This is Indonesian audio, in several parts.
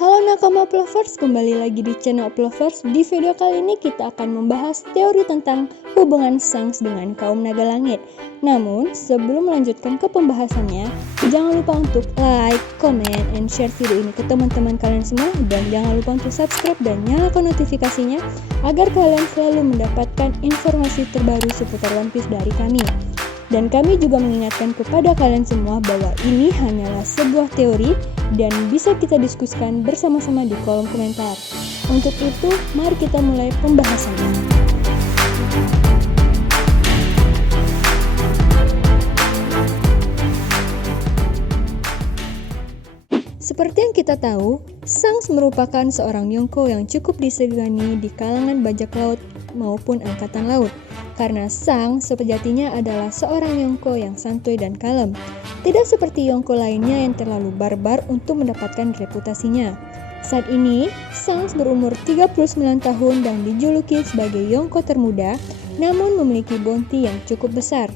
Halo Nakama Uplovers, kembali lagi di channel Uplovers. Di video kali ini kita akan membahas teori tentang hubungan Sangs dengan kaum naga langit. Namun, sebelum melanjutkan ke pembahasannya, jangan lupa untuk like, comment, and share video ini ke teman-teman kalian semua. Dan jangan lupa untuk subscribe dan nyalakan notifikasinya agar kalian selalu mendapatkan informasi terbaru seputar One Piece dari kami. Dan kami juga mengingatkan kepada kalian semua bahwa ini hanyalah sebuah teori dan bisa kita diskusikan bersama-sama di kolom komentar. Untuk itu, mari kita mulai pembahasannya. Seperti yang kita tahu, Sangs merupakan seorang Yonko yang cukup disegani di kalangan bajak laut maupun angkatan laut. Karena Sang sejatinya adalah seorang Yonko yang santuy dan kalem. Tidak seperti Yonko lainnya yang terlalu barbar untuk mendapatkan reputasinya. Saat ini, Sangs berumur 39 tahun dan dijuluki sebagai Yonko termuda, namun memiliki bounty yang cukup besar.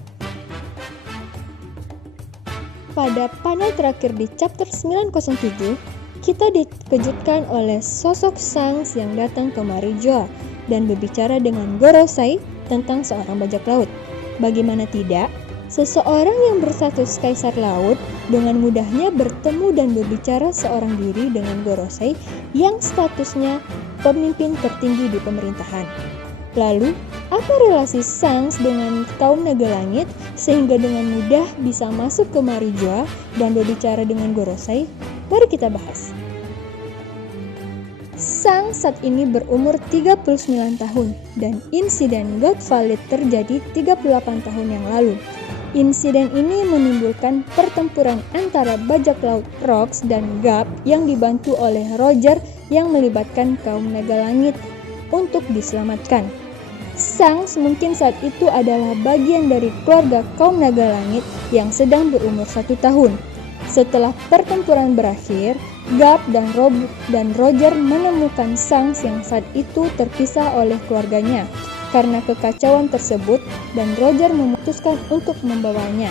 Pada panel terakhir di chapter 907, kita dikejutkan oleh sosok Sangs yang datang ke Marijoa dan berbicara dengan Gorosei tentang seorang bajak laut. Bagaimana tidak, seseorang yang berstatus kaisar laut dengan mudahnya bertemu dan berbicara seorang diri dengan Gorosei yang statusnya pemimpin tertinggi di pemerintahan. Lalu, apa relasi Sangs dengan kaum naga langit sehingga dengan mudah bisa masuk ke Marijoa dan berbicara dengan Gorosei? Mari kita bahas. Sang saat ini berumur 39 tahun dan insiden God Valley terjadi 38 tahun yang lalu. Insiden ini menimbulkan pertempuran antara bajak laut Rox dan Garp yang dibantu oleh Roger yang melibatkan kaum naga langit untuk diselamatkan. Sangs mungkin saat itu adalah bagian dari keluarga kaum naga langit yang sedang berumur 1 tahun. Setelah pertempuran berakhir, Garp dan Roger menemukan Sangs yang saat itu terpisah oleh keluarganya. Karena kekacauan tersebut, dan Roger memutuskan untuk membawanya.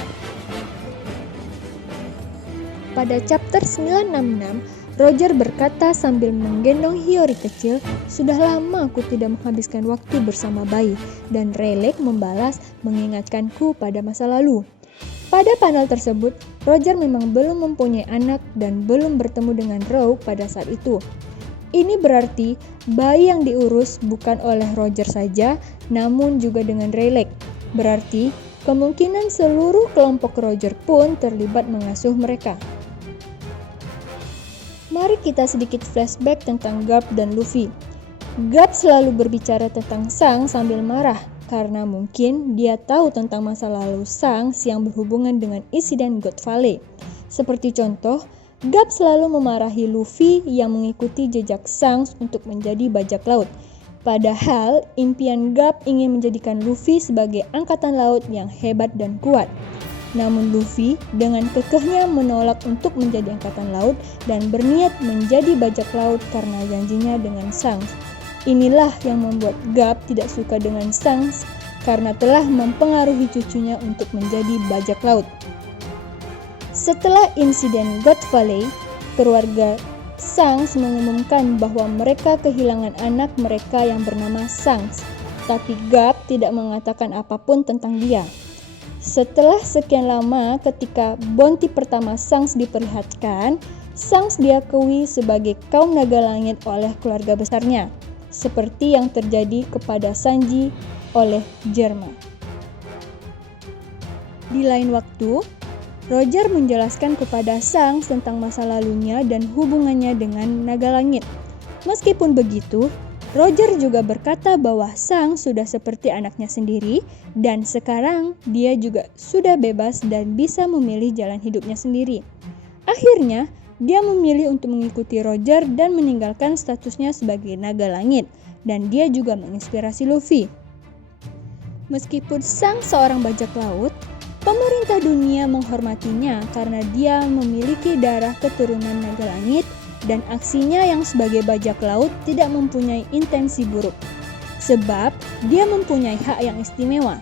Pada chapter 966, Roger berkata sambil menggendong Hiyori kecil, "Sudah lama aku tidak menghabiskan waktu bersama bayi," dan Rayleigh membalas mengingatkanku pada masa lalu. Pada panel tersebut, Roger memang belum mempunyai anak dan belum bertemu dengan Rogue pada saat itu. Ini berarti bayi yang diurus bukan oleh Roger saja, namun juga dengan Rayleigh. Berarti kemungkinan seluruh kelompok Roger pun terlibat mengasuh mereka. Mari kita sedikit flashback tentang Garp dan Luffy. Garp selalu berbicara tentang Sang sambil marah, karena mungkin dia tahu tentang masa lalu Sangs yang berhubungan dengan insiden God Valley. Seperti contoh, Garp selalu memarahi Luffy yang mengikuti jejak Sangs untuk menjadi bajak laut. Padahal impian Garp ingin menjadikan Luffy sebagai angkatan laut yang hebat dan kuat. Namun Luffy dengan kekehnya menolak untuk menjadi angkatan laut dan berniat menjadi bajak laut karena janjinya dengan Sangs. Inilah yang membuat Garp tidak suka dengan Sangs karena telah mempengaruhi cucunya untuk menjadi bajak laut. Setelah insiden God Valley, keluarga Sangs mengumumkan bahwa mereka kehilangan anak mereka yang bernama Sangs, tapi Garp tidak mengatakan apapun tentang dia. Setelah sekian lama ketika bounty pertama Sangs diperlihatkan, Sangs diakui sebagai kaum naga langit oleh keluarga besarnya, seperti yang terjadi kepada Sanji oleh Germa. Di lain waktu, Roger menjelaskan kepada Sangs tentang masa lalunya dan hubungannya dengan naga langit. Meskipun begitu, Roger juga berkata bahwa Sangs sudah seperti anaknya sendiri dan sekarang dia juga sudah bebas dan bisa memilih jalan hidupnya sendiri. Akhirnya, dia memilih untuk mengikuti Roger dan meninggalkan statusnya sebagai naga langit, dan dia juga menginspirasi Luffy. Meskipun Sangs seorang bajak laut, pemerintah dunia menghormatinya karena dia memiliki darah keturunan naga langit dan aksinya yang sebagai bajak laut tidak mempunyai intensi buruk, sebab dia mempunyai hak yang istimewa.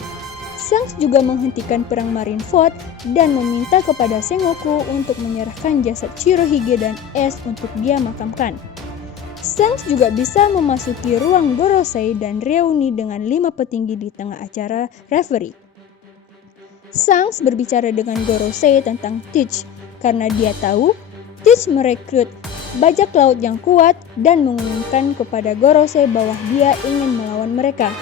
Shanks juga menghentikan perang Marineford dan meminta kepada Sengoku untuk menyerahkan jasad Shirohige dan Ace untuk dia makamkan. Shanks juga bisa memasuki ruang Gorosei dan reuni dengan 5 petinggi di tengah acara reverie. Shanks berbicara dengan Gorosei tentang Teach karena dia tahu Teach merekrut bajak laut yang kuat dan mengumumkan kepada Gorosei bahwa dia ingin melawan mereka.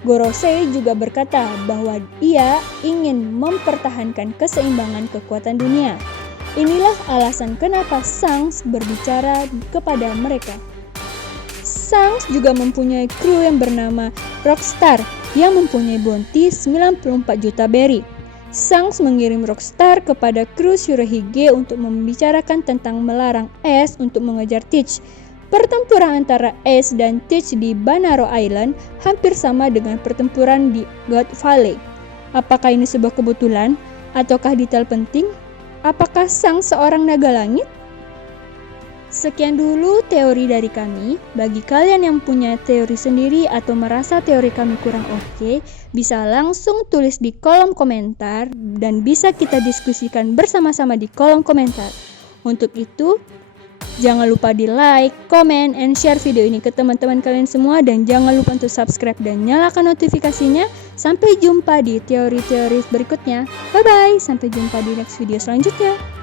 Gorosei juga berkata bahwa ia ingin mempertahankan keseimbangan kekuatan dunia. Inilah alasan kenapa Shanks berbicara kepada mereka. Shanks juga mempunyai kru yang bernama Rockstar yang mempunyai bounty 94 juta berry. Shanks mengirim Rockstar kepada kru Shirohige untuk membicarakan tentang melarang Ace untuk mengejar Teach. Pertempuran antara Ace dan Teach di Banaro Island hampir sama dengan pertempuran di God Valley. Apakah ini sebuah kebetulan ataukah detail penting? Apakah Shanks seorang naga langit? Sekian dulu teori dari kami. Bagi kalian yang punya teori sendiri atau merasa teori kami kurang oke, bisa langsung tulis di kolom komentar dan bisa kita diskusikan bersama-sama di kolom komentar. Untuk itu, jangan lupa di like, comment, and share video ini ke teman-teman kalian semua, dan jangan lupa untuk subscribe dan nyalakan notifikasinya. Sampai jumpa di teori-teori berikutnya. Bye-bye, sampai jumpa di next video selanjutnya.